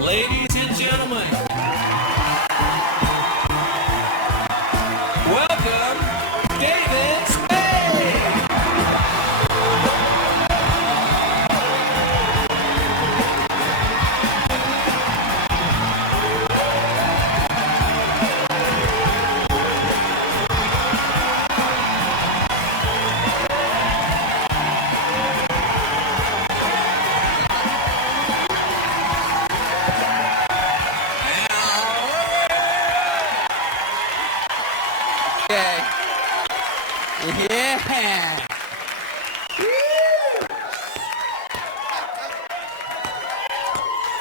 Ladies and gentlemen, welcome, David Spade! Yeah!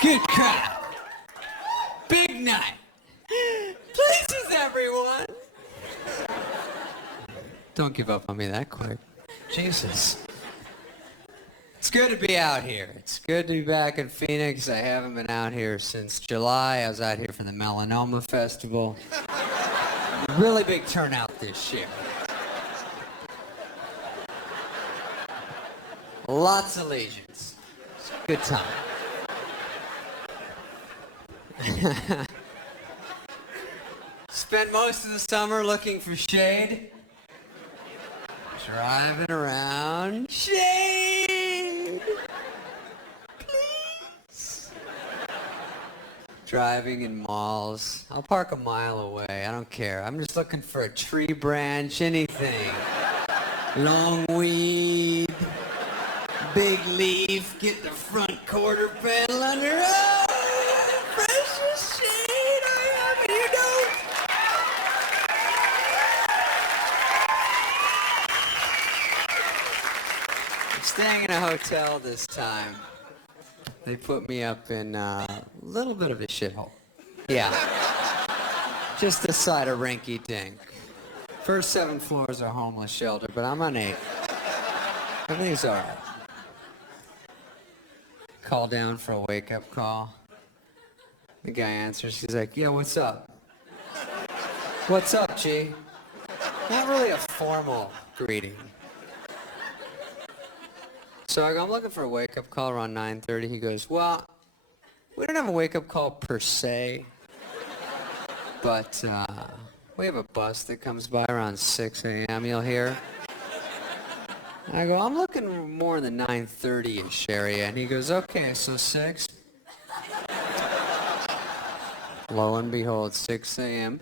Good crowd. Big night. Places, everyone. Don't give up on me that quick. Jesus. It's good to be out here. It's good to be back in Phoenix. I haven't been out here since July. I was out here for the Melanoma Festival. Really big turnout this year. Lots of legions. It's a good time. Spent most of the summer looking for shade. Driving around. Shade! Please. Driving in malls. I'll park a mile away. I don't care. I'm just looking for a tree branch, anything. Long weed. Big leaf, get the front quarter panel under. Oh, precious shade I have, and you don't. I'm staying in a hotel this time. They put me up in a little bit of a shithole. Yeah. Just the side of rinky-dink. First 7 floors are homeless shelter, but I'm on 8. Everything's all right. Call down for a wake-up call. The guy answers. He's like, yeah, what's up? What's up, G? Not really a formal greeting. So I go, I'm looking for a wake-up call around 9:30. He goes, well, we don't have a wake-up call per se, but we have a bus that comes by around 6 a.m. You'll hear. I go, I'm looking more in the 9:30-ish area. And he goes, okay, so 6. Lo and behold, 6 a.m.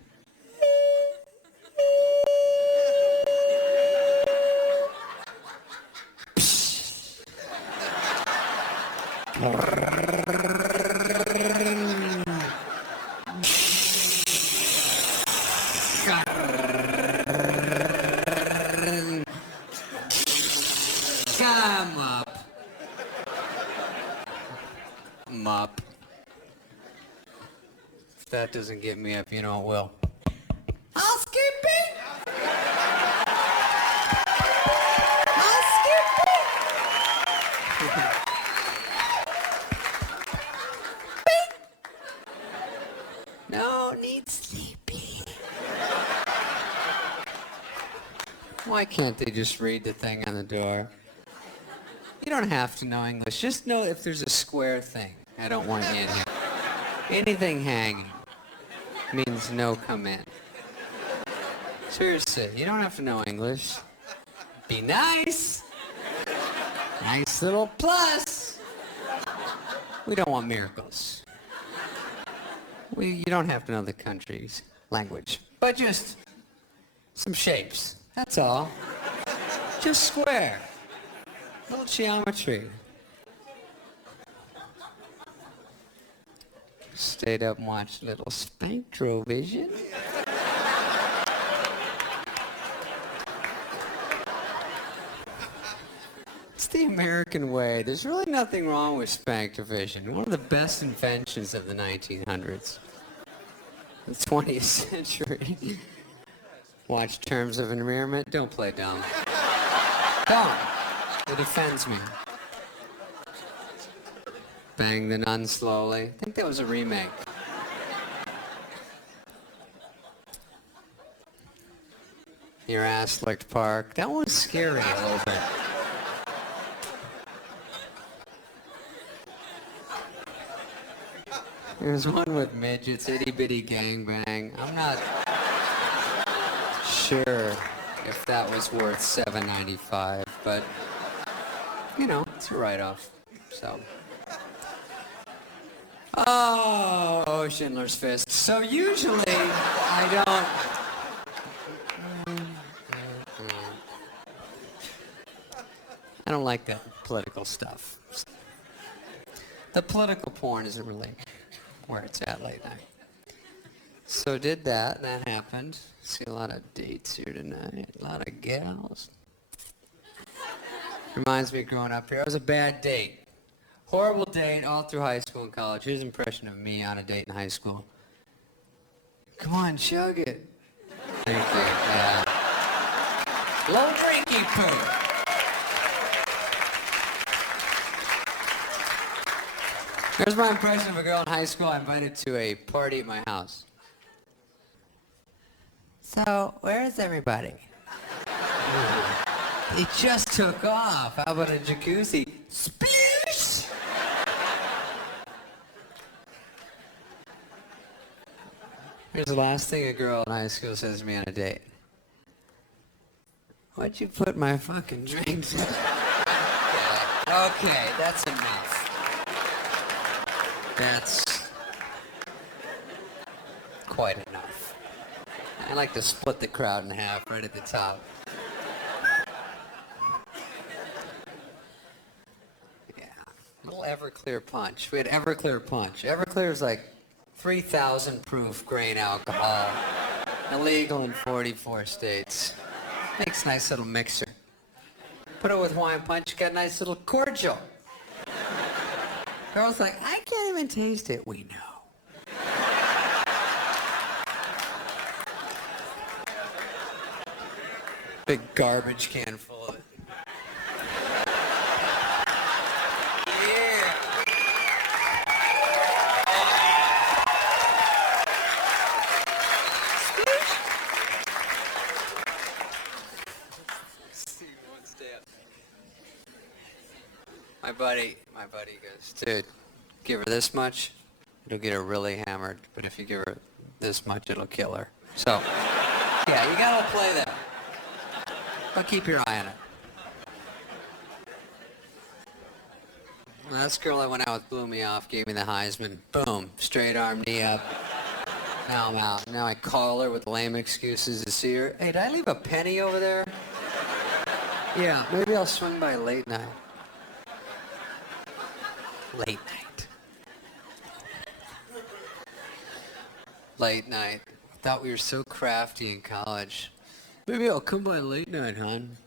Up. If that doesn't get me up, you know it will. I'll skip it! I'll skip it! No need sleepy. Why can't they just read the thing on the door? You don't have to know English. Just know if there's a square thing. I don't want you in here. Anything hanging means no come in. Seriously, you don't have to know English. Be nice. Nice little plus. We don't want miracles. You don't have to know the country's language. But just some shapes. That's all. Just square. Little geometry. Stayed up and watched a little Spectrovision. It's the American way. There's really nothing wrong with Spectrovision. One of the best inventions of the 1900s. The 20th century. Watch Terms of Endearment. Don't play dumb. Don't. It offends me. Bang the Nun Slowly. I think that was a remake. Your Ass Licked Park. That one's scary a little bit. There's one with midgets, itty bitty gangbang. I'm not sure if that was worth $7.95, but you know, it's a write-off. So. Oh, Schindler's Fist. So usually I don't like that political stuff. The political porn isn't really where it's at late night. So did that happened. See a lot of dates here tonight, a lot of gals. Reminds me of growing up here. It was a bad date. Horrible date all through high school and college. Here's an impression of me on a date in high school. Come on, chug it. Thank you, yeah. Low drinky poo. Here's my impression of a girl in high school I invited to a party at my house. So, where is everybody? It just took off. How about a jacuzzi? Sploosh! Here's the last thing a girl in high school says to me on a date. Why'd you put my fucking drinks in? Okay, that's enough. That's quite enough. I like to split the crowd in half right at the top. Yeah, little Everclear punch. We had Everclear punch. Everclear is like 3,000 proof grain alcohol, illegal in 44 states. Makes a nice little mixer. Put it with Hawaiian punch, you got a nice little cordial. Girl's like, I can't even taste it. We know. Big garbage can full of it. Yeah. My buddy goes, dude, give her this much, it'll get her really hammered. But if you give her this much, it'll kill her. So, yeah, you gotta play that. But keep your eye on it. Last girl I went out with blew me off, gave me the Heisman. Boom, straight arm, knee up. Now I'm out. Now I call her with lame excuses to see her. Hey, did I leave a penny over there? Yeah, maybe I'll swing by late night. Late night. Late night. I thought we were so crafty in college. Maybe I'll come by late night, hon.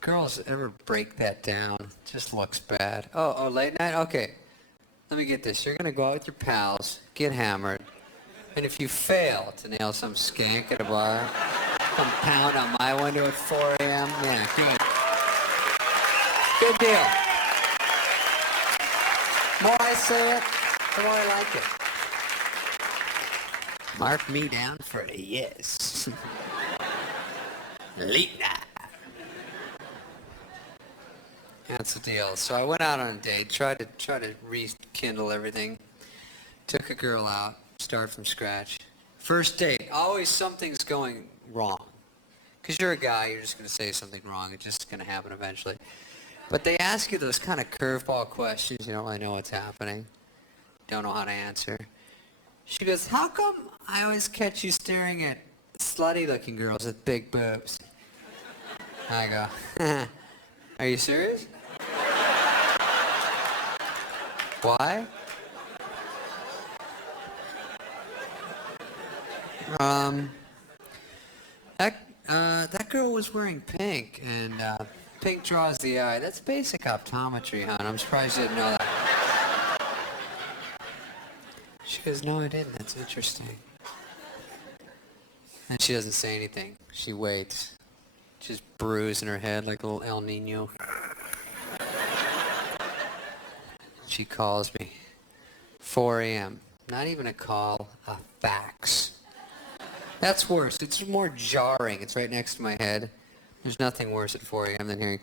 Girls ever break that down, just looks bad. Oh, late night? Okay. Let me get this. You're going to go out with your pals, get hammered, and if you fail to nail some skank at a bar, come pound on my window at 4 a.m., yeah, good. Good deal. The more I say it, the more I like it. Mark me down for a yes. Late night. That's the deal. So I went out on a date, tried to rekindle everything. Took a girl out, start from scratch. First date, always something's going wrong. Because you're a guy, you're just going to say something wrong. It's just going to happen eventually. But they ask you those kind of curveball questions. You don't really know what's happening. Don't know how to answer. She goes, how come I always catch you staring at slutty-looking girls with big boobs? I go, are you serious? Why? That girl was wearing pink, and pink draws the eye. That's basic optometry, hon. I'm surprised you didn't know that. She goes, no, I didn't. That's interesting. And she doesn't say anything. She waits. Just bruising her head like a little El Nino. She calls me. 4 a.m. Not even a call, a fax. That's worse. It's more jarring. It's right next to my head. There's nothing worse at 4 a.m. than hearing...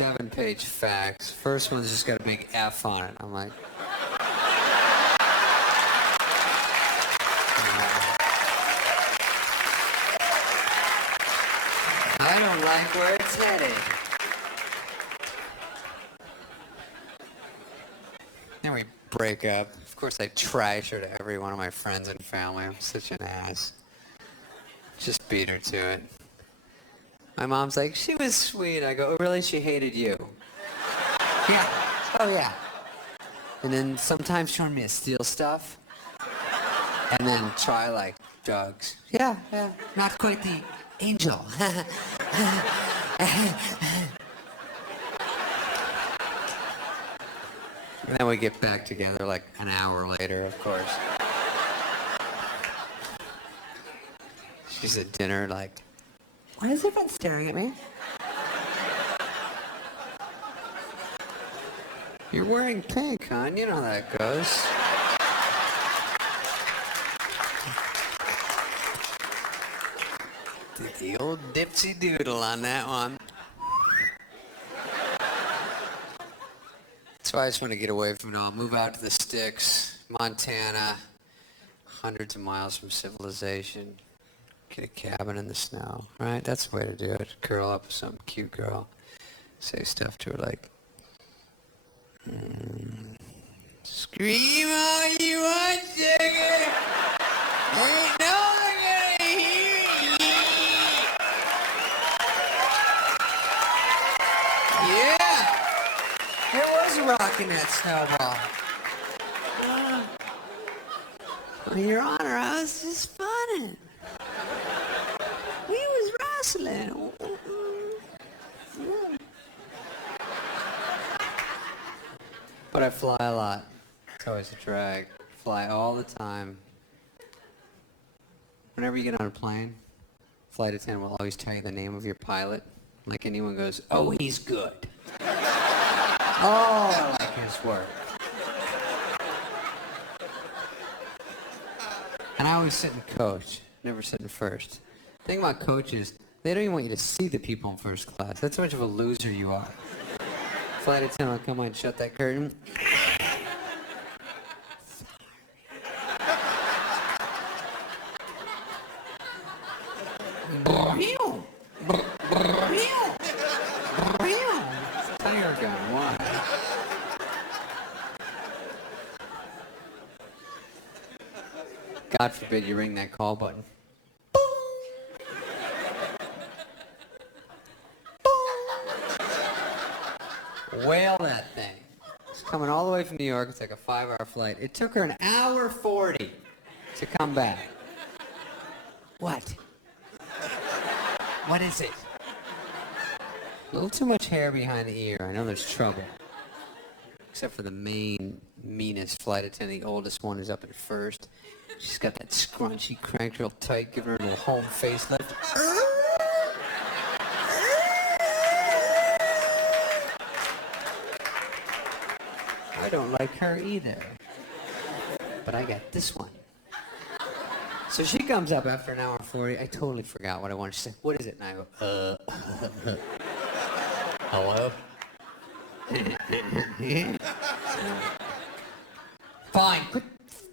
7-page fax. First one's just got a big F on it. I'm like... I don't like where it's headed. Then we break up. Of course, I trash her to every one of my friends and family. I'm such an ass. Just beat her to it. My mom's like, she was sweet. I go, oh, really? She hated you? Yeah. Oh, yeah. And then sometimes she wanted me to steal stuff. And then try, like, drugs. Yeah. Not quite the angel. And then we get back together like an hour later, of course. She's at dinner like, why has everyone staring at me? You're wearing pink, hon. You know how that goes. Did the old dipsy doodle on that one. So I just want to get away from it all. Move out to the sticks, Montana, hundreds of miles from civilization. Get a cabin in the snow, right? That's the way to do it. Curl up with some cute girl. Say stuff to her like, scream all you want, sugar. Ain't no one gonna hear you. Yeah. It was rocking that snowball. Your Honor, I was just funning. We was wrestling. But I fly a lot. It's always a drag. Fly all the time. Whenever you get on a plane, flight attendant will always tell you the name of your pilot. Like anyone goes, oh, he's good. Oh, I like his work. And I always sit in coach, never sit in first. The thing about coach is, they don't even want you to see the people in first class. That's how much of a loser you are. Flight attendant will come on and shut that curtain. God forbid you ring that call button. Whale that thing. It's coming all the way from New York. It's like a 5-hour flight. It took her 1 hour 40 to come back. What? What is it? A little too much hair behind the ear. I know there's trouble. Except for the meanest flight attendant. The oldest one is up at first. She's got that scrunchy cranked real tight, giving her a little home facelift. I don't like her either. But I got this one. So she comes up after 1 hour 40. I totally forgot what I wanted to say. What is it? And I go, hello? Fine, quit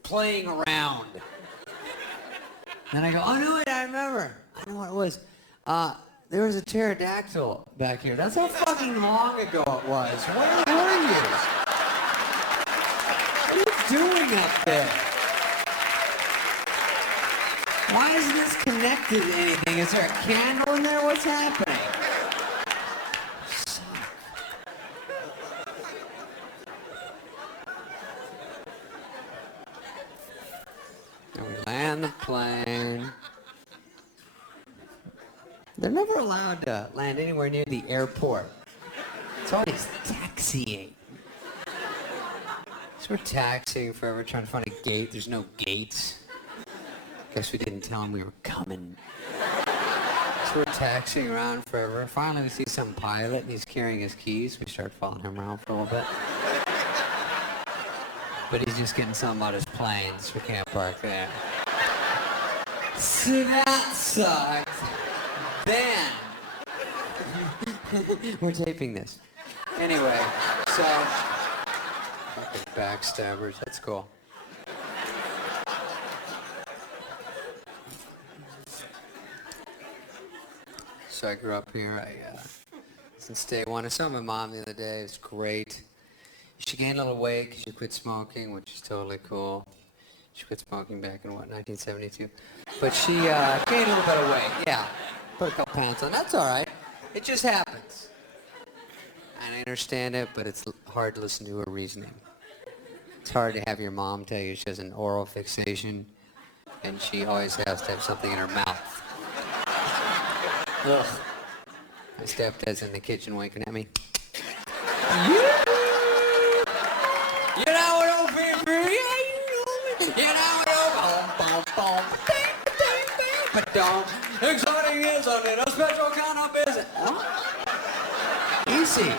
playing around. Then I go, oh no, wait, I remember. I know what it was. There was a pterodactyl back here. That's how fucking long ago it was. Where were you? What are you doing up there? Why isn't this connected to anything? Is there a candle in there? What's happening? And we land the plane. They're never allowed to land anywhere near the airport. It's always taxiing. So we're taxiing forever, trying to find a gate. There's no gates. Guess we didn't tell him we were coming. So we're taxiing around forever. Finally, we see some pilot, and he's carrying his keys. We start following him around for a little bit. But he's just getting something about his planes. We can't park there. So that sucked. Then, we're taping this. Anyway, so... Fucking backstabbers, that's cool. So I grew up here. Since day one. I saw my mom the other day. It was great. She gained a little weight because she quit smoking, which is totally cool. She quit smoking back in, 1972? But she gained a little bit of weight. Yeah, put a couple pounds on. That's all right. It just happens. And I understand it, but it's hard to listen to her reasoning. It's hard to have your mom tell you she has an oral fixation, and she always has to have something in her mouth. Ugh. My stepdad's in the kitchen winking at me. You know what old people, you know what old, but don't, exciting is on it, a special kind of business. Huh? Easy.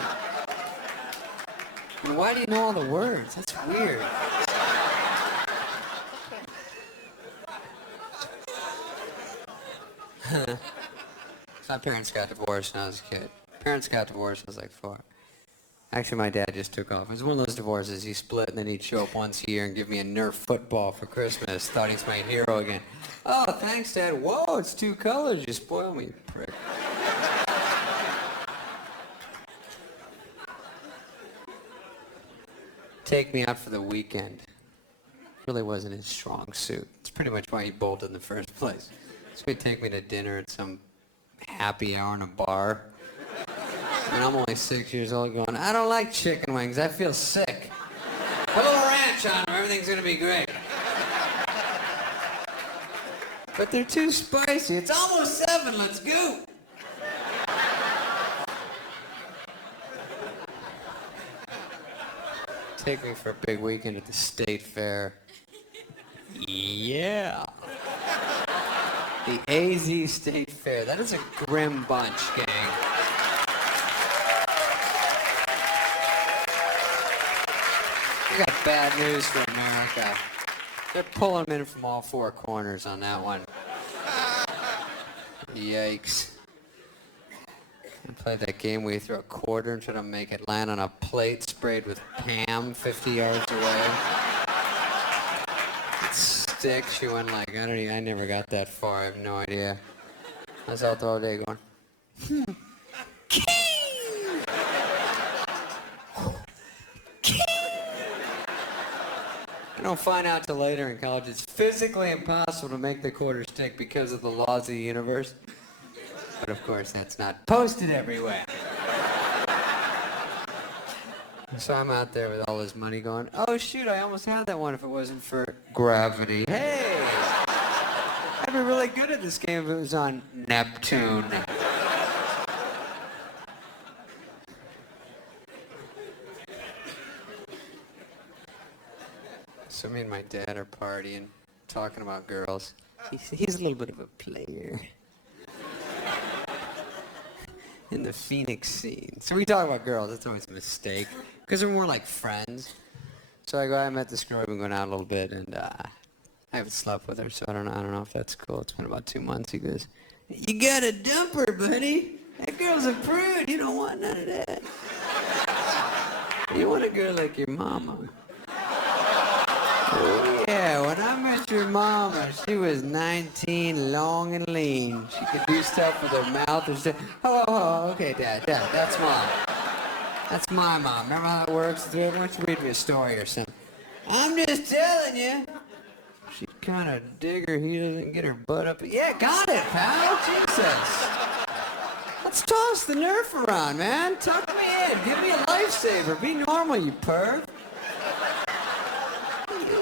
And why do you know all the words? That's weird. My parents got divorced when I was a kid. Parents got divorced when I was like 4. Actually, my dad just took off. It was one of those divorces. He split, and then he'd show up once a year and give me a Nerf football for Christmas. Thought he's my hero again. Oh, thanks, Dad. Whoa, it's 2 colors. You spoil me, prick. Take me out for the weekend. Really wasn't his strong suit. It's pretty much why he bolted in the first place. So he'd take me to dinner at some happy hour in a bar. And I'm only 6 years old going, I don't like chicken wings. I feel sick. Put a little ranch on them. Everything's going to be great. But they're too spicy. It's almost 7. Let's go. Take me for a big weekend at the state fair. Yeah. The AZ State Fair. That is a grim bunch, gang. I got bad news for America. They're pulling them in from all 4 corners on that one. Yikes. I played that game where you throw a quarter and try to make it land on a plate sprayed with Pam 50 yards away. Stick, she went like, I never got that far, I have no idea. I was out the whole day going, I don't find out till later in college it's physically impossible to make the quarter stick because of the laws of the universe. But of course that's not posted everywhere. So I'm out there with all this money going, oh shoot, I almost had that one if it wasn't for gravity. Hey! I'd be really good at this game if it was on Neptune. So me and my dad are partying, talking about girls. He's a little bit of a player in the Phoenix scene. So we talk about girls, that's always a mistake, because we're more like friends. So I met this girl, we've been going out a little bit, and I haven't slept with her, so I don't know if that's cool. It's been about 2 months. He goes, you gotta dump her, buddy. That girl's a prude, you don't want none of that. You want a girl like your mama. Oh, yeah, when I met your mama, she was 19, long and lean. She could do stuff with her mouth. And oh, okay, Dad, that's Mom. That's my mom. Remember how that works? Why don't you read me a story or something? I'm just telling you. She kind of dig her. He doesn't get her butt up. Yeah, got it, pal. Jesus. Let's toss the Nerf around, man. Tuck me in. Give me a lifesaver. Be normal, you perv.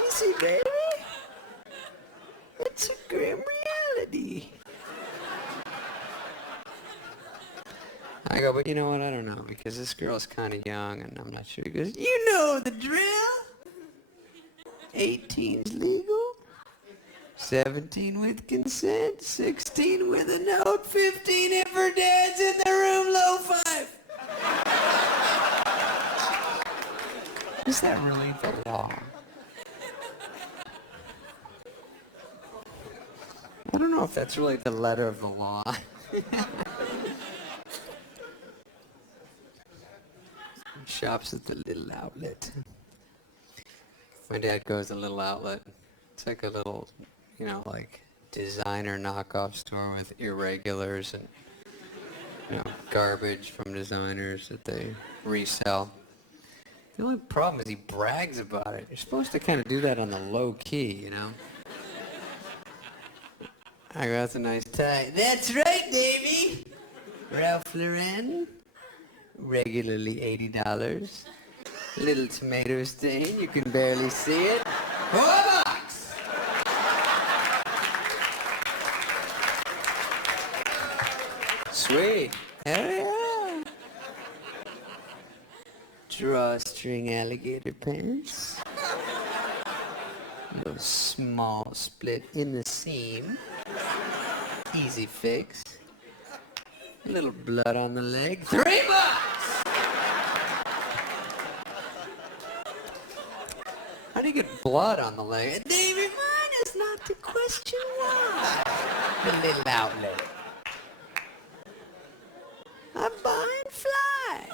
Easy, baby. It's a grim reality. I go, but you know what? I don't know, because this girl's kind of young, and I'm not sure. He goes, you know the drill. 18's legal. 17 with consent. 16 with a note. 15 if her dad's in the room. Low 5. Is that really the law? I don't know if that's really the letter of the law. shops at the little outlet. My dad goes to the little outlet. It's like a little, like designer knockoff store with irregulars and, garbage from designers that they resell. The only problem is he brags about it. You're supposed to kind of do that on the low key, I go, that's a nice tie. That's right, baby. Ralph Lauren. Regularly $80. Little tomato stain. You can barely see it. $4. Sweet. Hell yeah. Drawstring alligator pants. A little small split in the seam. Easy fix. A little blood on the leg. $3. How do you get blood on the leg? They remind us not to question why. The little outlet. I'm buying fly.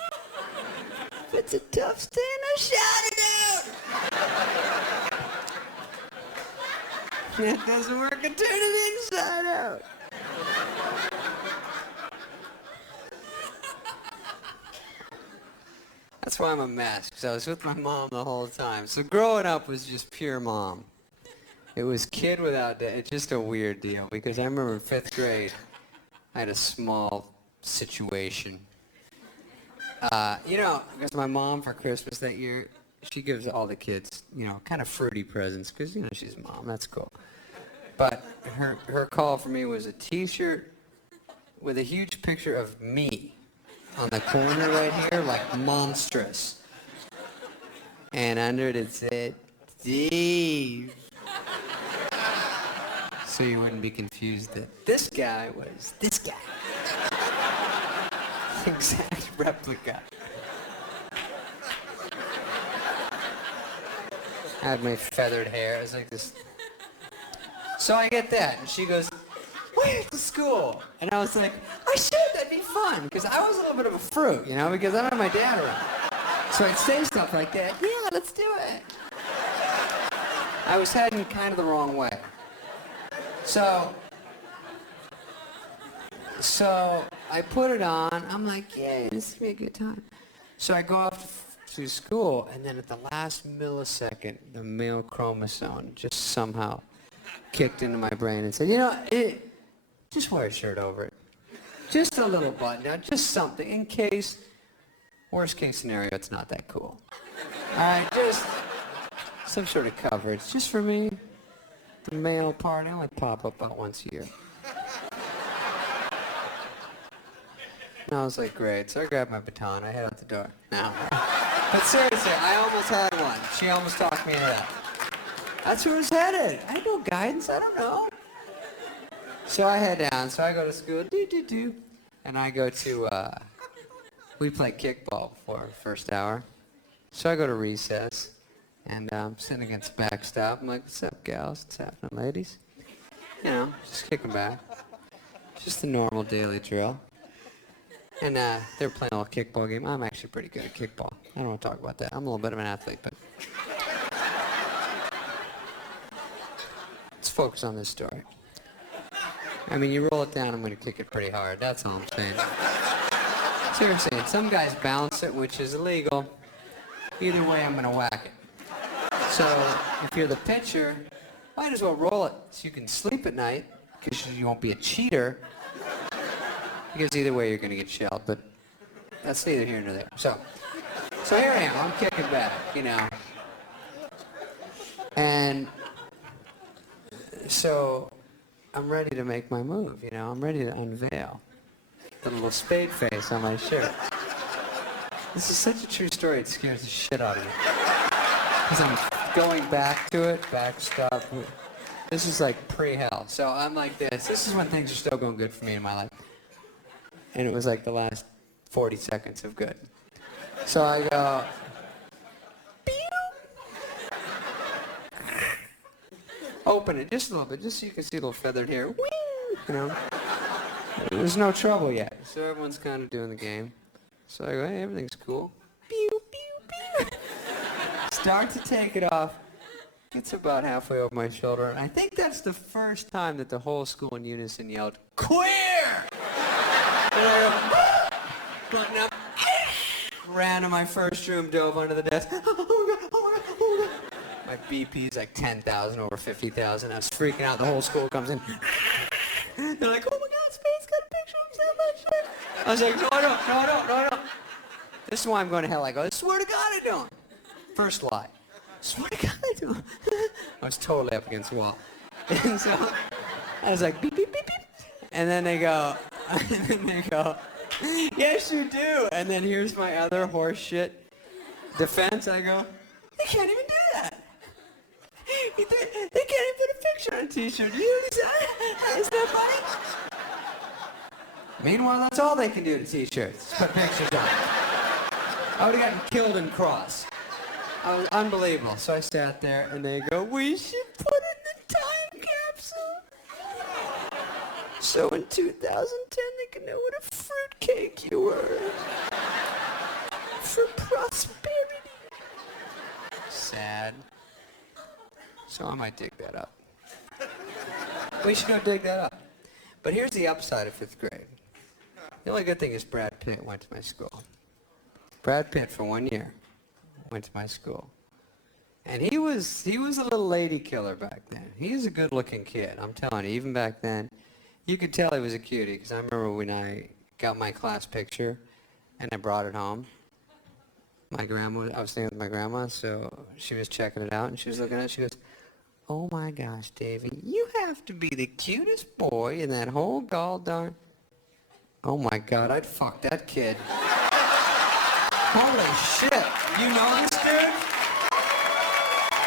If it's a tough stand, I shout it out. If that doesn't work, I turn it inside out. That's why I'm a mess, because I was with my mom the whole time. So growing up was just pure mom. It was kid without dad. It's just a weird deal, because I remember in 5th grade, I had a small situation. Because my mom for Christmas that year, she gives all the kids, kind of fruity presents, because, she's mom. That's cool. But her call for me was a T-shirt with a huge picture of me on the corner right here, like monstrous. And under it said, Steve. So you wouldn't be confused that this guy was this guy. Exact replica. I had my feathered hair. I was like this. So I get that, and she goes, "Where's the school?" And I was like, "I should. That'd be fun." Because I was a little bit of a fruit, because I don't have my dad around. So I'd say stuff like that. Yeah, let's do it. I was heading kind of the wrong way. So I put it on. I'm like, yeah, this is gonna be a good time. So I go off to school, and then at the last millisecond, the male chromosome just somehow kicked into my brain and said, just wear a shirt over it. Just a little button down, just something in case, worst case scenario, it's not that cool. All right, just some sort of coverage, just for me. The male part, I only pop up about once a year. And I was like, great. So I grabbed my baton, I head out the door. No. But seriously, I almost had one. She almost talked me into that. That's where I was headed. I had no guidance, I don't know. So I head down, so I go to school, and I go to, we played kickball before first hour. So I go to recess, and I'm sitting against the backstop. I'm like, what's up, gals? What's happening, ladies? Just kicking back. Just the normal daily drill. And they're playing a little kickball game. I'm actually pretty good at kickball. I don't want to talk about that. I'm a little bit of an athlete, but let's focus on this story. I mean, you roll it down, I'm going to kick it pretty hard. That's all I'm saying. Seriously, and some guys bounce it, which is illegal. Either way, I'm going to whack it. So if you're the pitcher, might as well roll it so you can sleep at night, because you won't be a cheater. Because either way, you're going to get shelled, but that's neither here nor there. So here I am. I'm kicking back, And so I'm ready to make my move, I'm ready to unveil the little Spade face on my shirt. This is such a true story, it scares the shit out of me. Because I'm going back to it, backstop. This is like pre-hell. So I'm like this. This is when things are still going good for me in my life. And it was like the last 40 seconds of good. So I go, pew! Open it just a little bit, just so you can see a little feathered hair. Whee! There's no trouble yet. So everyone's kind of doing the game. So I go, hey, everything's cool. Pew! start to take it off. It's about halfway over my shoulder, and I think that's the first time that the whole school in unison yelled, "Queer!" And I go, button up, ran to my first room, dove under the desk. Oh my God, oh my God, oh my God. My BP's like 10,000 over 50,000. I was freaking out. The whole school comes in. They're like, "Oh my God, Spade's got a picture of himself on his shirt." I was like, no. This is why I'm going to hell. I go, I swear to God I don't. First lie. Swear to God I don't. I was totally up against the wall. And so I was like, beep, beep, beep, beep. And then they go, yes, you do. And then here's my other horse shit defense. I go, they can't even do that. They can't even put a picture on a t-shirt. Isn't that funny? Meanwhile, that's all they can do to t-shirts. Put pictures on. I would have gotten killed in cross. I was unbelievable. So I sat there, and they go, "We should put in the time capsule. So in 2010, they can know what a fruitcake you were. For prosperity." Sad. So I might dig that up. We should go dig that up. But here's the upside of 5th grade. The only good thing is Brad Pitt went to my school. Brad Pitt, for 1 year, went to my school. And he was a little lady killer back then. He was a good-looking kid, I'm telling you. Even back then, you could tell he was a cutie, because I remember when I got my class picture, and I brought it home. I was staying with my grandma, so she was checking it out, and she was looking at it, she goes, "Oh my gosh, Davey, you have to be the cutest boy in that whole gall darn..." Oh my God, I'd fuck that kid. Holy shit, you know this dude?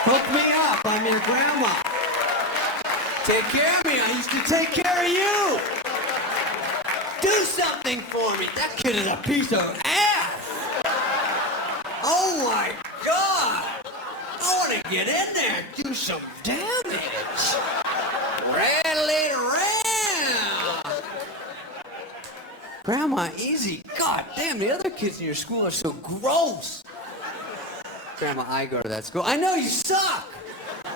Hook me up, I'm your grandma. Take care of me, I used to take care of you. Do something for me, that kid is a piece of ass. Oh my God, I want to get in there and do some damage. Rattle it around. Grandma, easy. God damn, the other kids in your school are so gross. Grandma, I go to that school. I know you suck.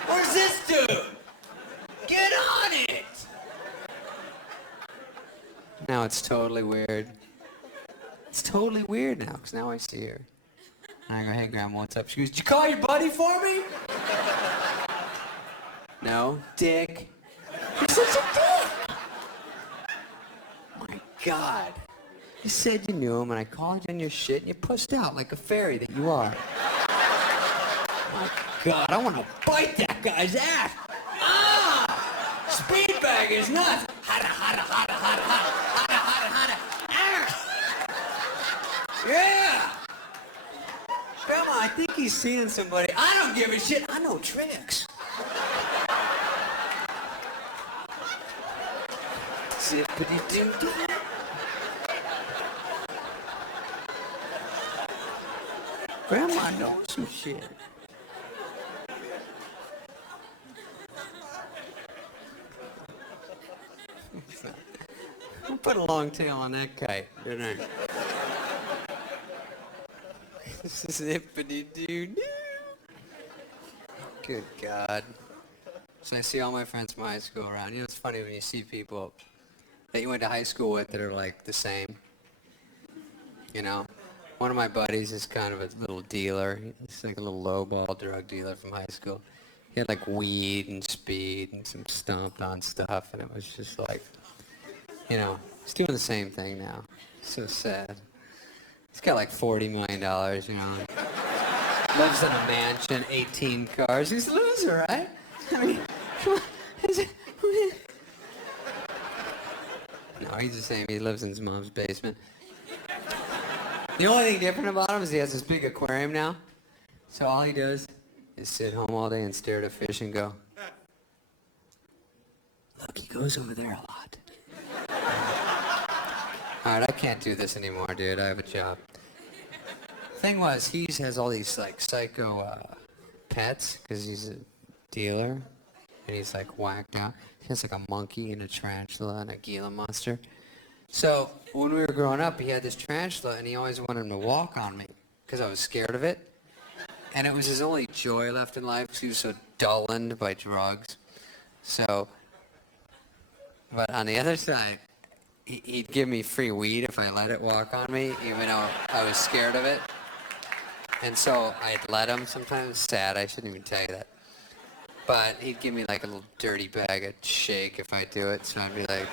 Where's this dude? Get on it. Now it's totally weird. It's totally weird now, because now I see her. And I go, "Hey, Grandma, what's up?" She goes, "Did you call your buddy for me?" "No, dick." You're such a dick. My God. You said you knew him, and I called you on your shit, and you pushed out like a fairy that you are. My God, I want to bite that guy's ass. Ah! Speed bag is nuts. Hada, hada, hada, hada, hada, hada, hada, hada. Yeah! Grandma, I think he's seeing somebody. I don't give a shit. I know tricks. Zippity-doo-doo. Grandma knows some shit. I put a long tail on that kite, didn't I? Zippity-doo-doo. Good God. So I see all my friends from high school around. You know, it's funny when you see people that you went to high school with that are like the same. You know? One of my buddies is kind of a little dealer. He's like a little lowball drug dealer from high school. He had like weed and speed and some stomped on stuff, and it was just like, you know, he's doing the same thing now. So sad. He's got like $40 million, you know. Lives in a mansion, 18 cars. He's a loser, right? I mean, come on. No, he's the same. He lives in his mom's basement. The only thing different about him is he has this big aquarium now. So all he does is sit home all day and stare at a fish and go, "Look, he goes over there a lot." All right, I can't do this anymore, dude. I have a job. Thing was, he has all these like psycho pets because he's a dealer and he's like whacked out. He has like a monkey and a tarantula and a Gila monster. So when we were growing up, he had this tarantula and he always wanted him to walk on me because I was scared of it. And it was his only joy left in life because he was so dullened by drugs. So, but on the other side, he'd give me free weed if I let it walk on me, even though I was scared of it. And so I'd let him sometimes. Sad, I shouldn't even tell you that. But he'd give me like a little dirty bag of shake if I do it. So I'd be like...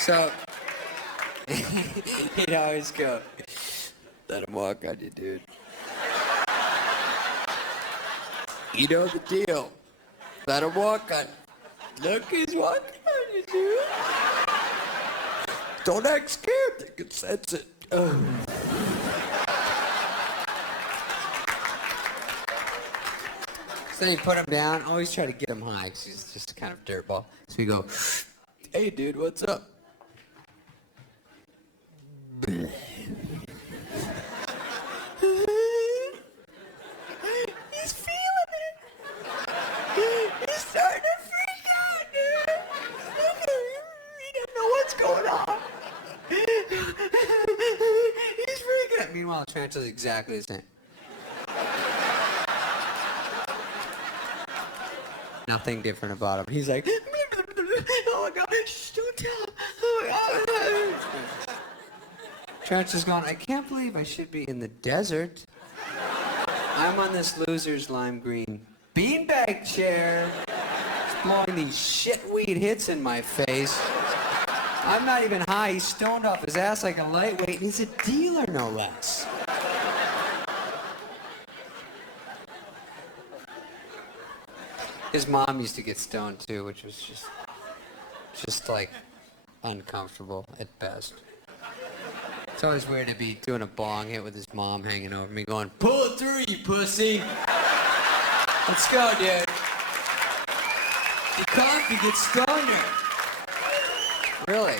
So, he'd always go, let him walk on you, dude. You know the deal. Let him walk on you. Look, he's walking on you, dude. Don't act scared. They can sense it. So then you put him down. Always try to get him high because he's just kind of dirtball. So you go, hey, dude, what's up? He's feeling it. He's starting to freak out, dude. He doesn't know what's going on. He's freaking out. Meanwhile, Trent is exactly the same. Nothing different about him. He's like, oh my God, shh, don't tell him. Oh my God. Trench is going, I can't believe I should be in the desert. I'm on this loser's lime green beanbag chair. He's blowing these shitweed hits in my face. I'm not even high. He's stoned off his ass like a lightweight, and he's a dealer, no less. His mom used to get stoned too, which was just like uncomfortable at best. It's always weird to be doing a bong hit with his mom hanging over me going, pull it through, you pussy. Let's go, dude. Your coffee gets stoner. Really?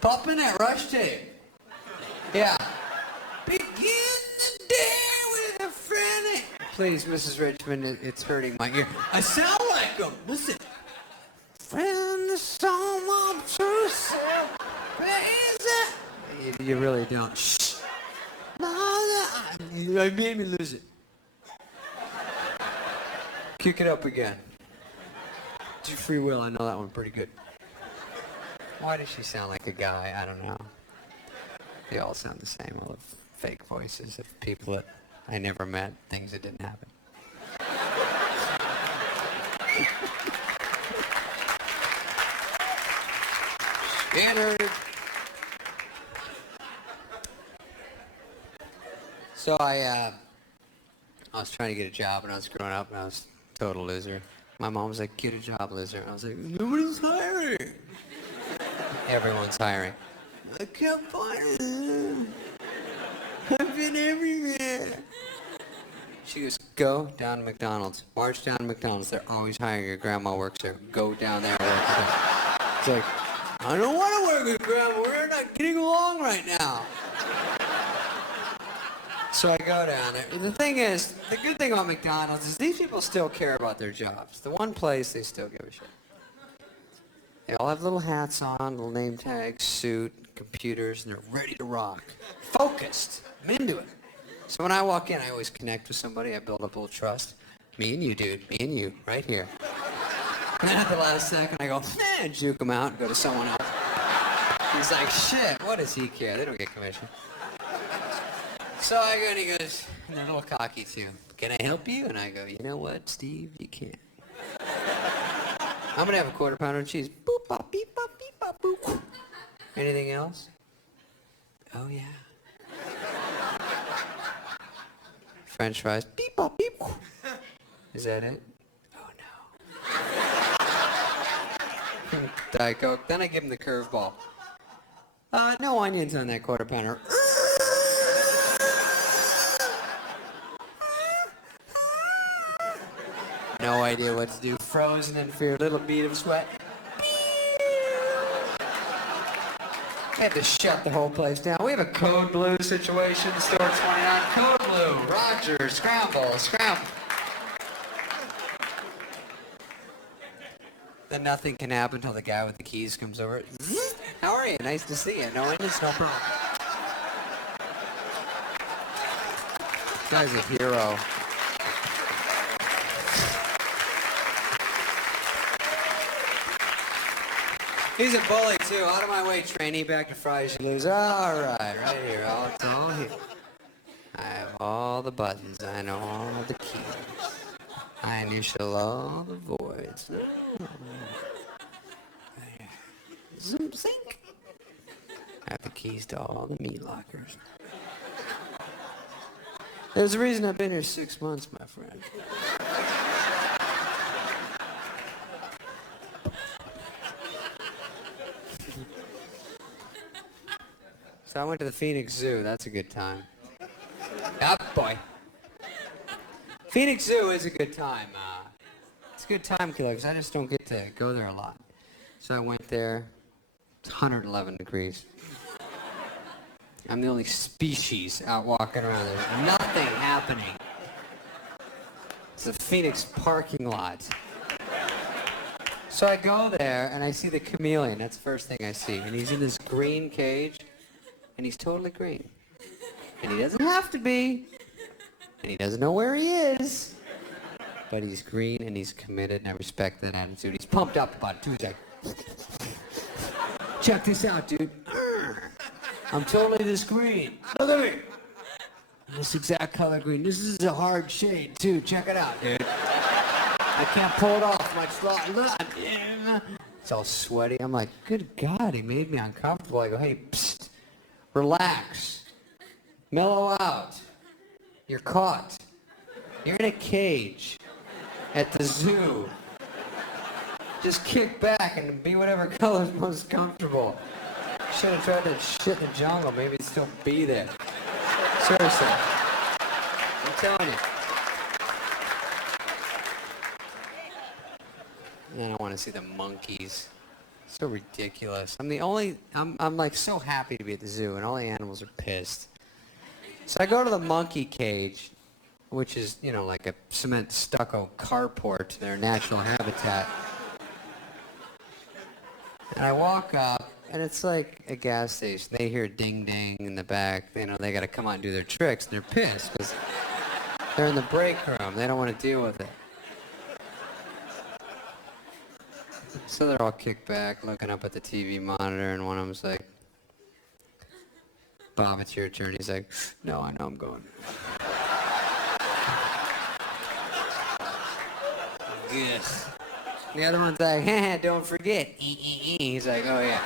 Popping that rush tape. Yeah. Begin the day with a friend. Please, Mrs. Richmond, it's hurting my ear. I sound like him. Listen. Friend, someone true self. You really don't. Shh. You made me lose it. Kick it up again. Do free will. I know that one pretty good. Why does she sound like a guy? I don't know. They all sound the same. All the fake voices of people that I never met, things that didn't happen. Scanner. So I was trying to get a job when I was growing up, and I was a total loser. My mom was like, get a job, loser. And I was like, nobody's hiring. Everyone's hiring. I can't find it. I've been everywhere. She goes, go down to McDonald's. March down to McDonald's. They're always hiring. Your grandma works there. Go down there and work with her. It's like, I don't want to work with grandma. We're not getting along right now. So I go down there. The thing is, the good thing about McDonald's is these people still care about their jobs. The one place they still give a shit. They all have little hats on, little name tags, suit, computers, and they're ready to rock. Focused. I'm into it. So when I walk in, I always connect with somebody. I build up a little trust. Me and you, dude. Me and you. Right here. And then at the last second, I go, juke him out and go to someone else. He's like, shit, what does he care? They don't get commission. So I go and he goes, and they're a little cocky too. Can I help you? And I go, you know what, Steve? You can't. I'm going to have a quarter pounder and cheese. Boop, bop, beep, bop, beep, bop, boop. Anything else? Oh, yeah. French fries. Beep, bop, beep. Is that it? Oh, no. Diet Coke. Then I give him the curveball. No onions on that quarter pounder. No idea what to do. Frozen in fear. Little bead of sweat. We had to shut the whole place down. We have a code blue situation. Store 29. Code blue. Roger. Scramble. Scramble. Then nothing can happen until the guy with the keys comes over. How are you? Nice to see you. No onions, no problem. guy's a hero. He's a bully, too. Out of my way, trainee, back to Fridays. You lose. All right here. It's all here. I have all the buttons. I know all the keys. I initial all the voids. Zoom, sync. I have the keys to all the meat lockers. There's a reason I've been here 6 months, my friend. So I went to the Phoenix Zoo. That's a good time. Up, boy. Phoenix Zoo is a good time. It's a good time killer because I just don't get to go there a lot. So I went there. It's 111 degrees. I'm the only species out walking around there. There's nothing happening. It's a Phoenix parking lot. So I go there and I see the chameleon. That's the first thing I see. And he's in this green cage. And he's totally green. And he doesn't have to be. And he doesn't know where he is. But he's green and he's committed, and I respect that attitude. He's pumped up about it, too. He's like, check this out, dude. I'm totally this green. Look at me. I'm this exact color green. This is a hard shade, too. Check it out, dude. I can't pull it off much longer. Look. It's all sweaty. I'm like, good God, he made me uncomfortable. I go, hey, psst. Relax. Mellow out. You're caught. You're in a cage at the zoo. Just kick back and be whatever color's most comfortable. Should have tried to shit in the jungle. Maybe it'd still be there. Seriously. I'm telling you. And then I want to see the monkeys. So ridiculous. I'm like so happy to be at the zoo, and all the animals are pissed. So I go to the monkey cage, which is, you know, like a cement stucco carport to their natural habitat. And I walk up, and it's like a gas station. They hear ding ding in the back. You know, they got to come out and do their tricks. They're pissed because they're in the break room. They don't want to deal with it. So they're all kicked back, looking up at the TV monitor, and one of them's like, Bob, it's your turn. He's like, no, I know I'm going. Yes. The other one's like, don't forget. He's like, oh yeah.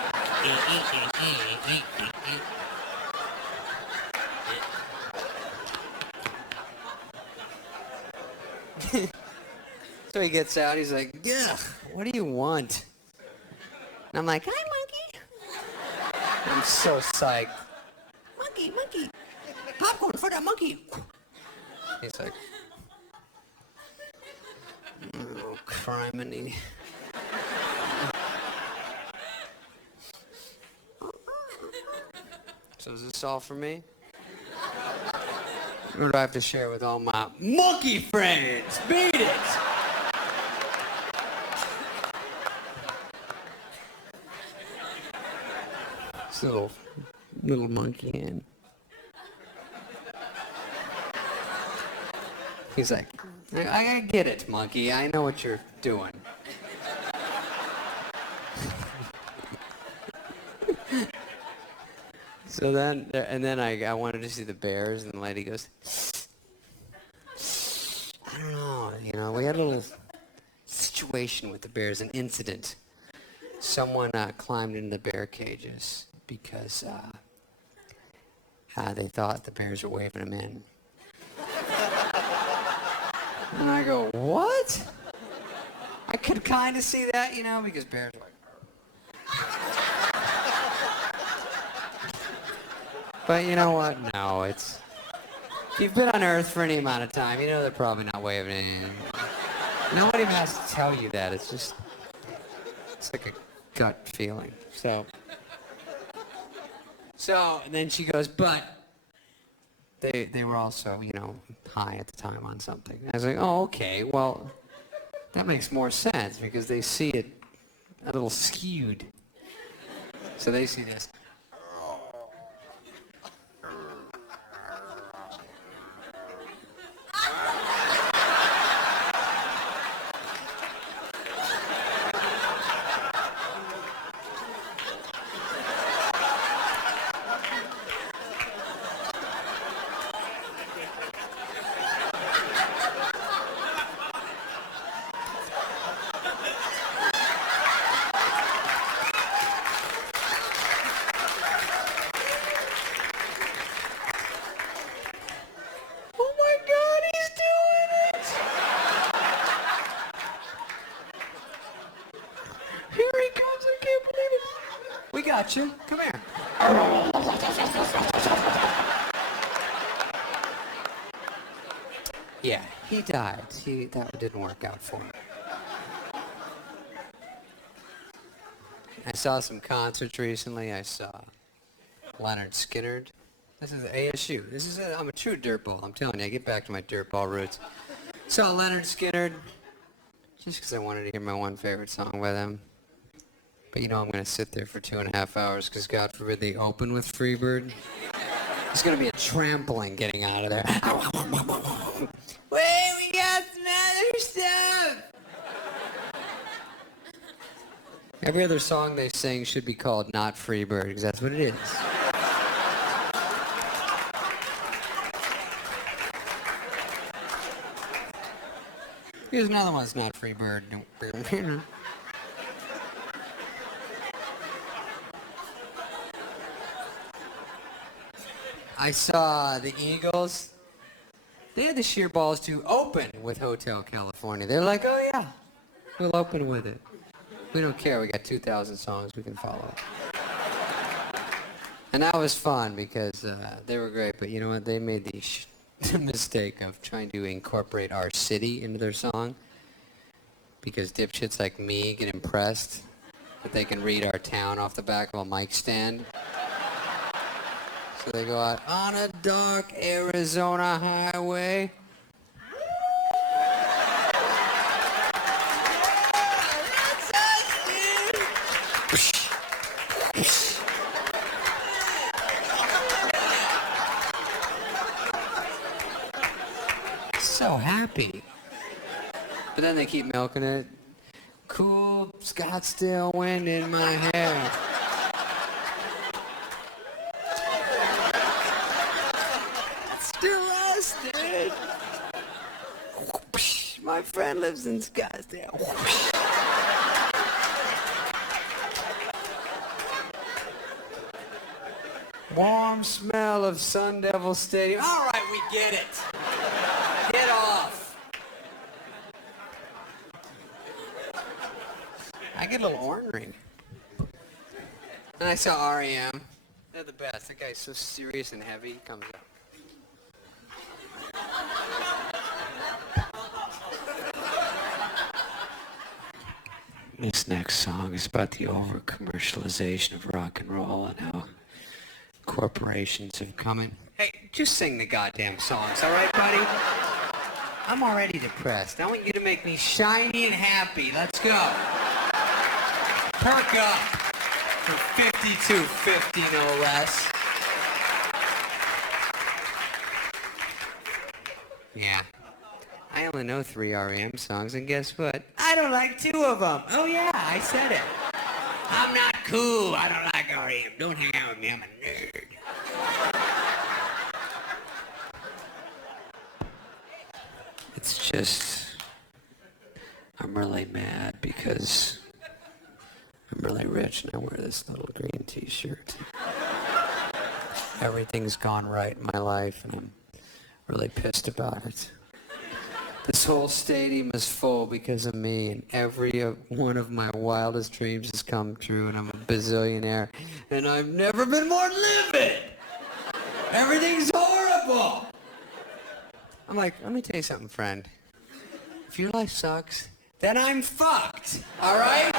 So he gets out, he's like, yeah, what do you want? And I'm like, hi, monkey. I'm so psyched. Monkey. Popcorn for that monkey. He's like, oh, criminy. So is this all for me? Or do I have to share with all my monkey friends? Beat it! This little monkey in. He's like, I get it, monkey. I know what you're doing. So then, I wanted to see the bears, and the lady goes, I don't know, we had a little situation with the bears, an incident. Someone climbed into the bear cages because they thought the bears were waving them in. And I go, what? I could kind of see that, you know, because bears are like... But you know what? No, it's... If you've been on Earth for any amount of time, you know they're probably not waving in. Nobody even has to tell you that. It's just... It's like a gut feeling. So, and then she goes, but... They were also, you know, high at the time on something. I was like, oh, okay, well, that makes more sense because they see it a little skewed. So they see this. got you. Come here. Yeah, he died. That didn't work out for him. I saw some concerts recently. I saw Leonard Skinner. This is ASU. I'm a true dirtball. I'm telling you, I get back to my dirtball roots. Saw Leonard Skinner just because I wanted to hear my one favorite song by them. But you know I'm going to sit there for 2.5 hours because God forbid they open with Freebird. There's going to be a trampling getting out of there. Wait, we got some other stuff! Every other song they sing should be called Not Freebird, because that's what it is. Here's another one that's not Freebird. I saw the Eagles. They had the sheer balls to open with Hotel California. They're like, oh yeah, we'll open with it. We don't care. We got 2,000 songs we can follow. And that was fun because they were great. But you know what? They made the mistake of trying to incorporate our city into their song. Because dipshits like me get impressed that they can read our town off the back of a mic stand. So they go out on a dark Arizona highway. So happy. But then they keep milking it. Cool Scottsdale wind in my hair. Still lasted. My friend lives in Scottsdale. Warm smell of Sun Devil Stadium. All right, we get it. Get off. I get a little ornery. And I saw R.E.M. They're the best. That guy's so serious and heavy. He comes up. This next song is about the over-commercialization of rock and roll and how corporations have come in. Hey, just sing the goddamn songs, all right, buddy? I'm already depressed. I want you to make me shiny and happy. Let's go. Perk up for $52.50, no less. Yeah. I only know 3 R.E.M. songs, and guess what? I don't like 2 of them. Oh yeah, I said it. I'm not cool. I don't like R.E.M. Don't hang out with me. I'm a nerd. It's just, I'm really mad because I'm really rich and I wear this little green t-shirt. Everything's gone right in my life and I'm really pissed about it. This whole stadium is full because of me and every one of my wildest dreams has come true and I'm a bazillionaire and I've never been more livid. Everything's horrible. I'm like, let me tell you something, friend. If your life sucks, then I'm fucked, all right?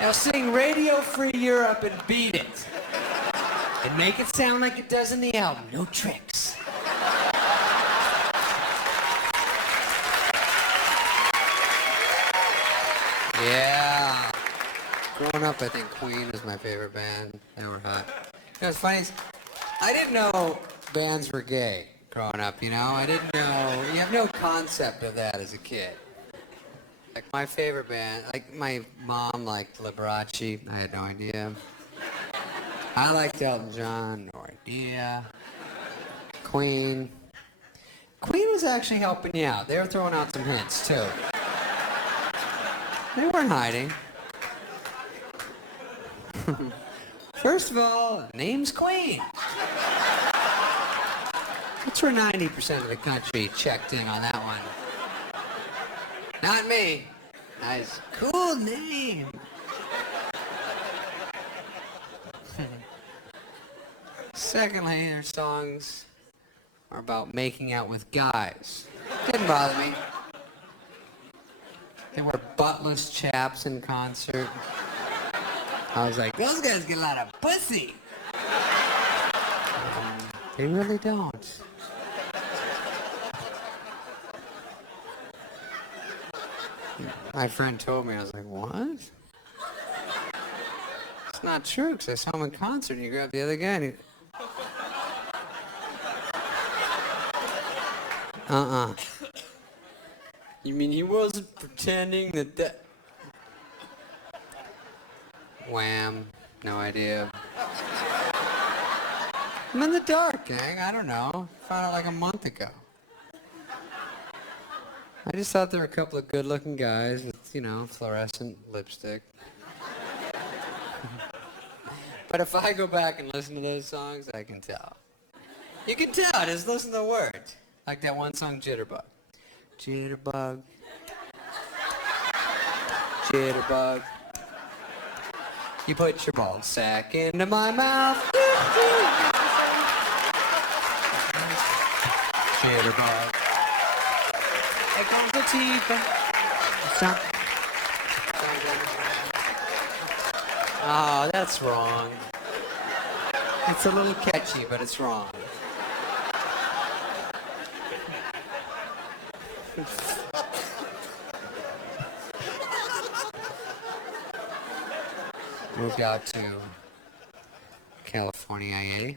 Now sing Radio Free Europe and beat it. And make it sound like it does in the album. No tricks. Yeah. Growing up, I think Queen was my favorite band. They were hot. You know what's funny is, I didn't know bands were gay growing up, you know? I didn't know, you have no concept of that as a kid. Like my favorite band, like my mom liked Liberace, I had no idea. I liked Elton John, no idea. Queen. Queen was actually helping you out. They were throwing out some hints, too. They weren't hiding. First of all, name's Queen. That's where 90% of the country checked in on that one. Not me. Nice. Cool name. Secondly, their songs are about making out with guys. Didn't bother me. They were buttless chaps in concert. I was like, those guys get a lot of pussy. They really don't. My friend told me, I was like, what? It's not true, because I saw him in concert and he grabbed the other guy and he... You mean he wasn't pretending that... Wham. No idea. I'm in the dark, gang. I don't know. Found out like a month ago. I just thought there were a couple of good-looking guys with, fluorescent lipstick. But if I go back and listen to those songs, I can tell. You can tell. Just listen to the words. Like that one song, Jitterbug. Jitterbug. Jitterbug. You put your ball sack into my mouth. Jitterbug. Here comes the teeth. Stop. Oh, that's wrong. It's a little catchy, but it's wrong. Moved out to California, AA.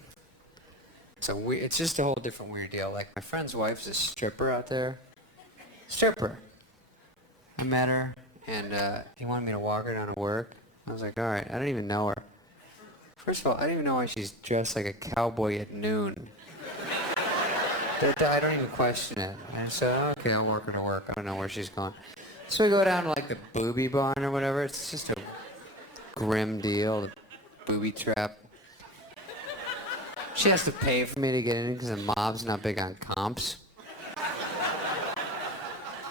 So it's just a whole different weird deal. Like, my friend's wife's a stripper out there. Stripper. I met her, and he wanted me to walk her down to work. I was like, all right, I don't even know her. First of all, I don't even know why she's dressed like a cowboy at noon. I don't even question it. I said, oh, okay, I'll walk her to work. I don't know where she's going. So we go down to like the booby barn or whatever. It's just a grim deal, the booby trap. She has to pay for me to get in because the mob's not big on comps.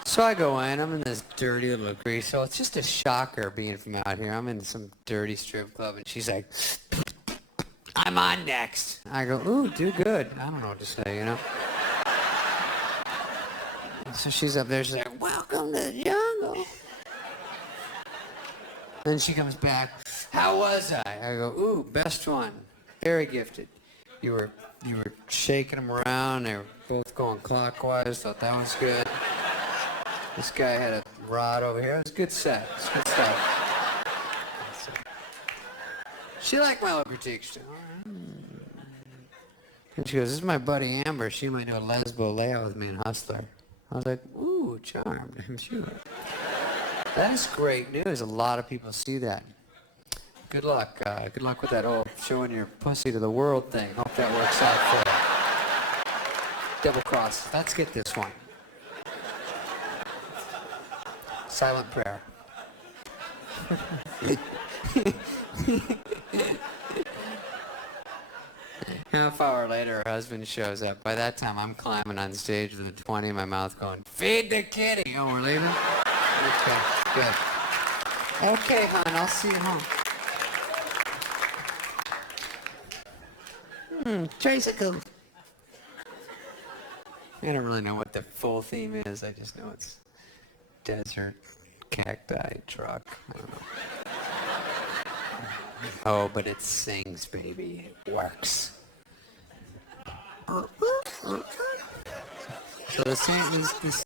So I go in, I'm in this dirty little grease, so it's just a shocker being from out here. I'm in some dirty strip club, and she's like, I'm on next. I go, ooh, do good. I don't know what to say, So she's up there, she's like, welcome to the jungle. Then she comes back, how was I? I go, ooh, best one. Very gifted. You were shaking them around, they were both going clockwise, thought that was good. This guy had a rod over here. It was a good set. It's good stuff. She liked my little critique. And she goes, this is my buddy Amber. She might do a lesbo layout with me in Hustler. I was like, ooh, charmed. I'm sure. That is great news. A lot of people see that. Good luck. Good luck with that whole showing your pussy to the world thing. Hope that works out for you. Double cross. Let's get this one. Silent prayer. Half hour later, her husband shows up. By that time, I'm climbing on stage with a 20 in my mouth going, feed the kitty. Oh, we're leaving? Okay, good. Okay, hon, I'll see you home. Tricycle. I don't really know what the full theme is. I just know it's desert cacti truck. I don't know. Oh, but it sings, baby. It works. So the same is this.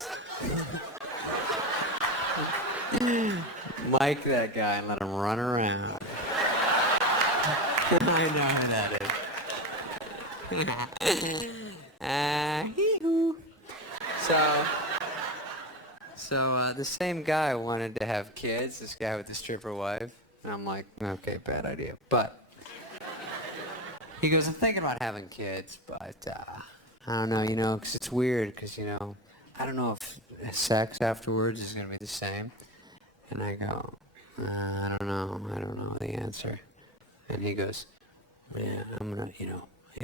Mike that guy and let him run around. I know who that is. Hee-hoo. So the same guy wanted to have kids, this guy with the stripper wife. And I'm like, okay, bad idea. But he goes, I'm thinking about having kids, but I don't know, because it's weird, because, I don't know if sex afterwards is going to be the same. And I go, I don't know the answer. And he goes, yeah, I'm going to,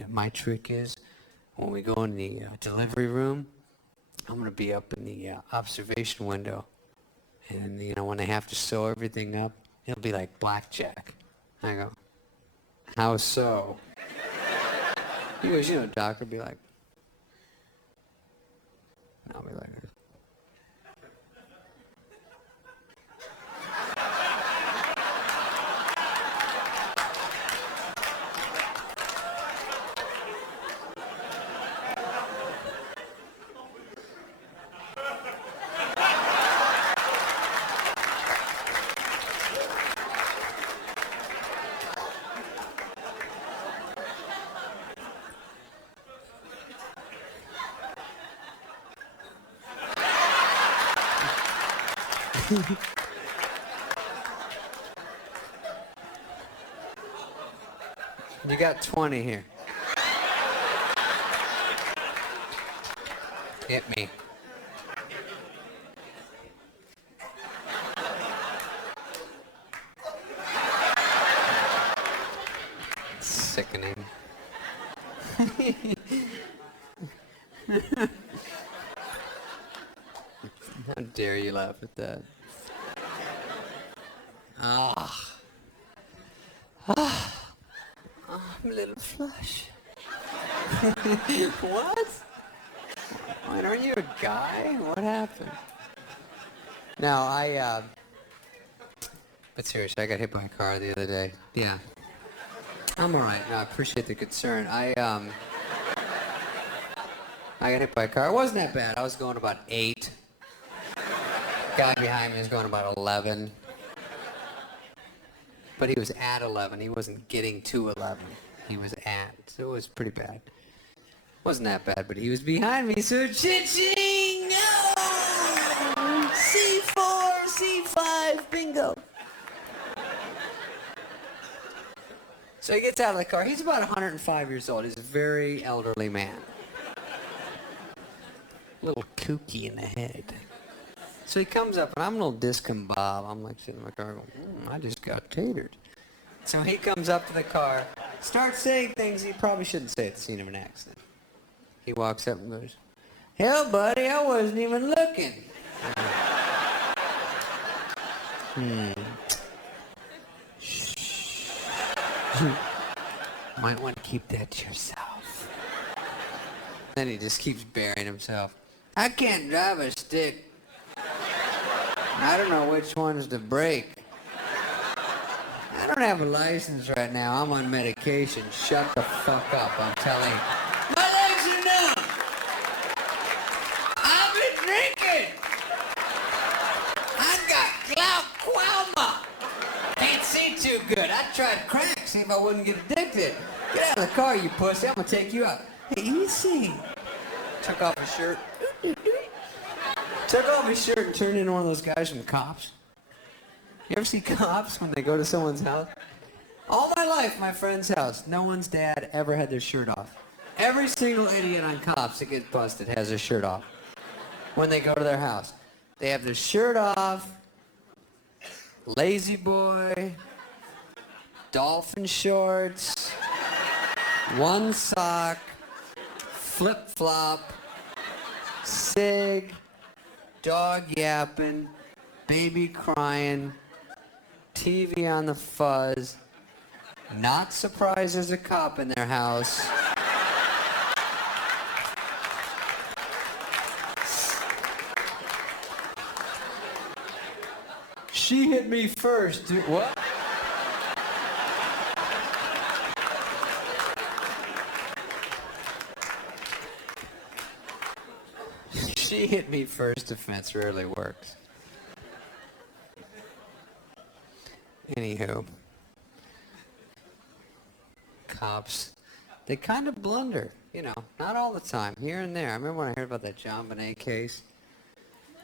my trick is when we go in the delivery room, I'm going to be up in the observation window. And, when they have to sew everything up, it'll be like blackjack. I go, how so? He goes, Doc would be like, I'll be like, you got 20 here. Hit me. Sickening. How dare you laugh at that? I'm a little flush. What? Wait, aren't you a guy? What happened? No, but seriously, I got hit by a car the other day. Yeah. I'm alright. No, I appreciate the concern. I got hit by a car. It wasn't that bad. I was going about 8. Guy behind me was going about 11. But he was at 11. He wasn't getting to 11. He was at. So it was pretty bad. Wasn't that bad, but he was behind me, so cha-ching! No! C4, C5, bingo. So he gets out of the car. He's about 105 years old. He's a very elderly man. A little kooky in the head. So he comes up, and I'm a little discombobulated. I'm like sitting in my car going, I just got tatered. So he comes up to the car, starts saying things he probably shouldn't say at the scene of an accident. He walks up and goes, hell, buddy, I wasn't even looking. Might want to keep that to yourself. Then he just keeps burying himself. I can't drive a stick. I don't know which one's to brake. I don't have a license right now. I'm on medication. Shut the fuck up, I'm telling you. My legs are numb. I've been drinking. I got glaucoma. Can't see too good. I tried crack, see if I wouldn't get addicted. Get out of the car, you pussy. I'm gonna take you out. Hey, easy. Took off his shirt. Took off his shirt and turned into one of those guys from Cops. You ever see Cops when they go to someone's house? All my life, my friend's house, no one's dad ever had their shirt off. Every single idiot on Cops that gets busted has their shirt off when they go to their house. They have their shirt off, lazy boy, dolphin shorts, one sock, flip-flop, cig, dog yapping, baby crying, TV on the fuzz, not surprised there's a cop in their house. She hit me first, dude. What? She hit me first defense rarely works. Anywho, cops, they kind of blunder, you know, not all the time, here and there. I remember when I heard about that John Bonet case.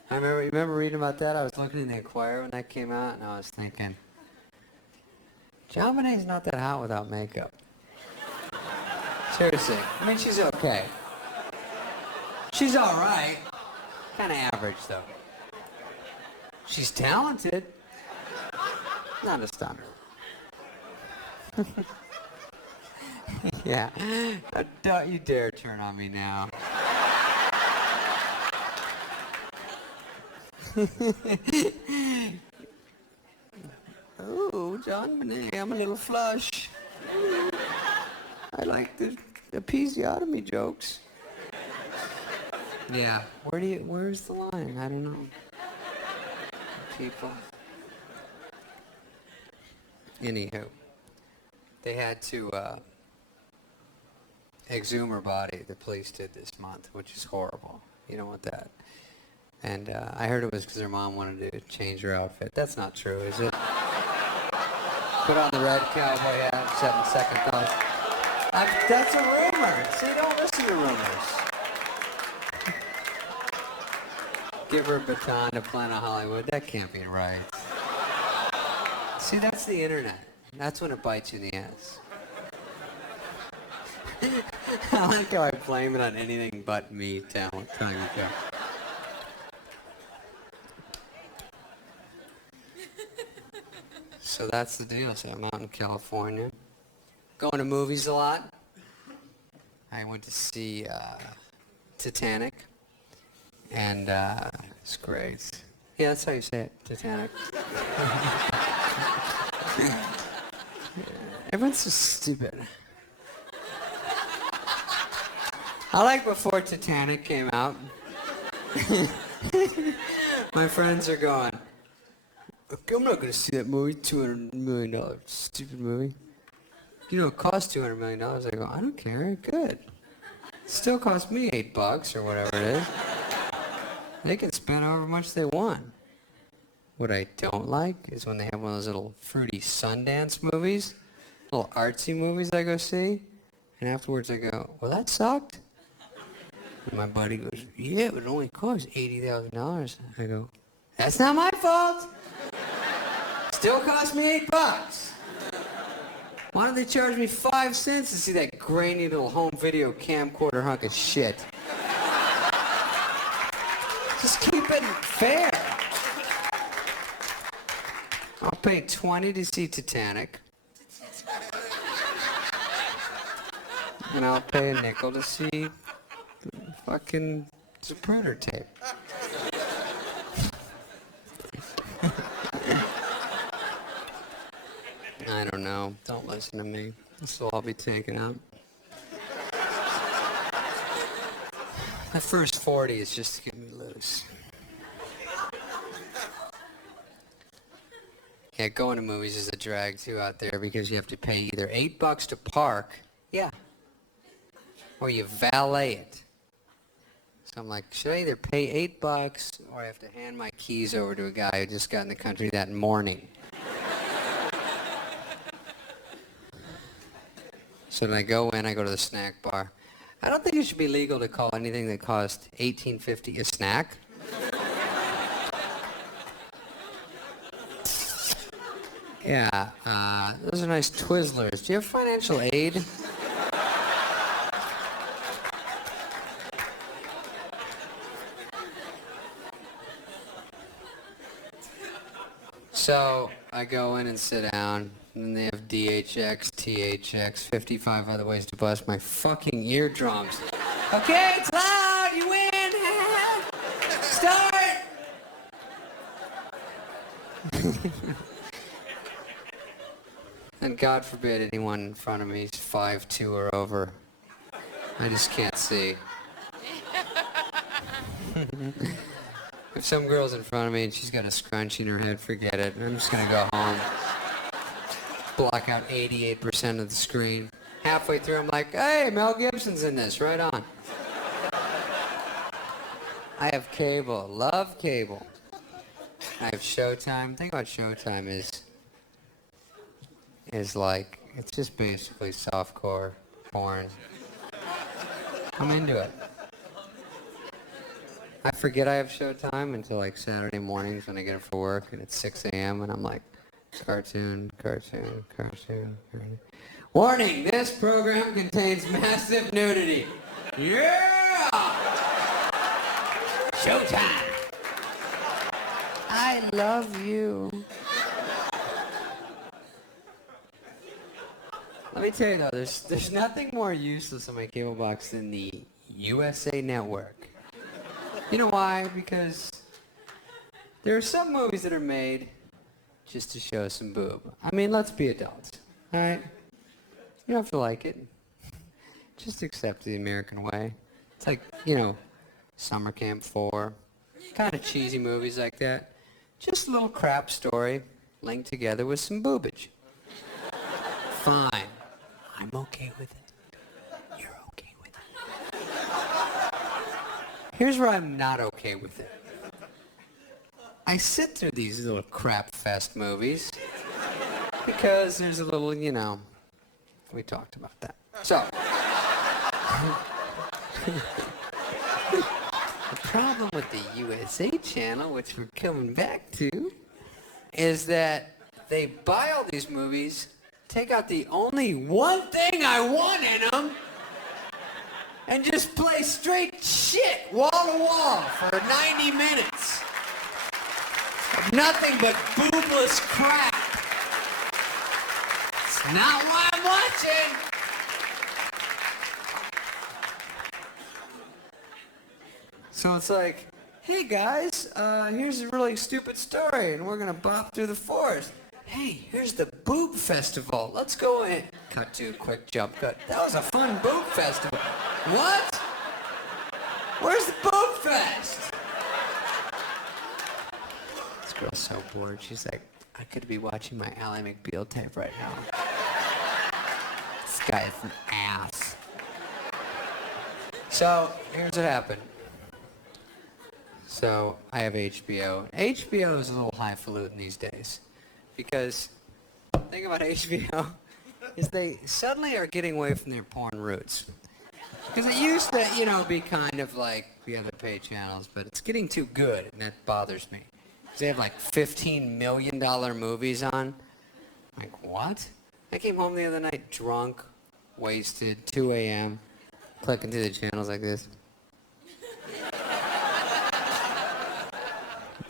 Remember reading about that? I was looking in the Enquirer when that came out, and I was thinking, John Bonet's not that hot without makeup. Seriously. I mean, she's okay. She's all right. Kind of average, though. She's talented. Not a stunner. Yeah. Don't you dare turn on me now. Oh, John Bonet, I'm a little flush. I like the episiotomy jokes. Yeah. Where's the line? I don't know. People. Anywho, they had to exhume her body. The police did this month, which is horrible. You don't want that. And I heard it was because her mom wanted to change her outfit. That's not true, is it? Put on the red cowboy hat, 7-second thoughts. That's a rumor. See, don't listen to rumors. Give her a baton to Planet Hollywood. That can't be right. See, that's the internet. That's when it bites you in the ass. I like how I blame it on anything but me time ago. So that's the deal. So I'm out in California. Going to movies a lot. I went to see Titanic. And it's great. Yeah, that's how you say it, Titanic. Everyone's so stupid. I like before Titanic came out. My friends are going, I'm not going to see that movie, $200 million, stupid movie. You know, it costs $200 million. I go, I don't care, good. It still costs me $8 or whatever it is. They can spend however much they want. What I don't like is when they have one of those little fruity Sundance movies, little artsy movies I go see, and afterwards I go, well, that sucked. And my buddy goes, yeah, but it only cost $80,000. I go, that's not my fault. Still cost me $8. Why don't they charge me 5 cents to see that grainy little home video camcorder hunk of shit? Just keep it fair. I'll pay $20 to see Titanic. And I'll pay a nickel to see fucking Zapruder tape. I don't know. Don't listen to me. This will all be taken out. The first 40 is just to get me loose. Yeah, going to movies is a drag too out there because you have to pay either $8 to park, yeah, or you valet it. So I'm like, should I either pay $8 or I have to hand my keys over to a guy who just got in the country that morning? So then I go in, I go to the snack bar. I don't think it should be legal to call anything that costs $18.50 a snack. Yeah, those are nice Twizzlers. Do you have financial aid? So I go in and sit down, and then they have DHX, THX, 55 other ways to bust my fucking eardrums. Okay, it's loud, you win! Start! And God forbid anyone in front of me is 5'2" or over. I just can't see. If some girl's in front of me and she's got a scrunchie in her head, forget it. I'm just gonna go home. Block out 88% of the screen. Halfway through, I'm like, hey, Mel Gibson's in this, right on. I have cable, love cable. I have Showtime. The thing about Showtime is like, it's just basically softcore porn. I'm into it. I forget I have Showtime until like Saturday mornings when I get up for work and it's 6 a.m. and I'm like, cartoon. Warning, this program contains massive nudity. Yeah! Showtime! I love you. Let me tell you though, there's nothing more useless on my cable box than the USA Network. You know why? Because there are some movies that are made just to show some boob. I mean, let's be adults, all right? You don't have to like it. Just accept the American way. It's like, you know, Summer Camp 4. Kind of cheesy movies like that. Just a little crap story linked together with some boobage. Fine. I'm okay with it. You're okay with it. Here's where I'm not okay with it. I sit through these little crap fest movies because there's a little, you know, we talked about that. So, the problem with the USA channel, which we're coming back to, is that they buy all these movies, take out the only one thing I want in them, and just play straight shit wall to wall for 90 minutes. Nothing but boobless crap. It's not what I'm watching. So it's like, hey guys, here's a really stupid story, and we're gonna bop through the forest. Hey, here's the boob festival. Let's go in. Cut to, quick jump cut. That was a fun boob festival. What? Where's the boob fest? This girl's so bored. She's like, I could be watching my Ally McBeal tape right now. This guy is an ass. So, here's what happened. So, I have HBO. HBO is a little highfalutin these days. Because, the thing about HBO is they suddenly are getting away from their porn roots. Because it used to, you know, be kind of like the other pay channels, but it's getting too good, and that bothers me. Because they have like $15 million movies on. Like, what? I came home the other night drunk, wasted, 2 a.m., clicking through the channels like this.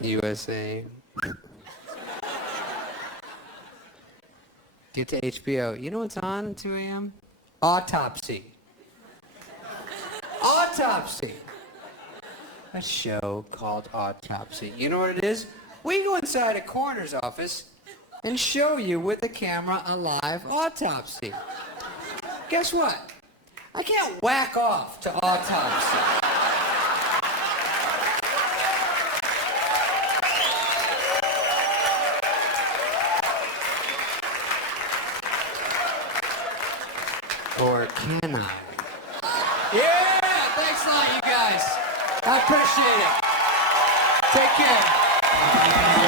USA. Get to HBO. You know what's on at 2 a.m.? Autopsy. Autopsy. A show called Autopsy. You know what it is? We go inside a coroner's office and show you with the camera a live autopsy. Guess what? I can't whack off to Autopsy. Or can I? Yeah! Thanks a lot, you guys. I appreciate it. Take care.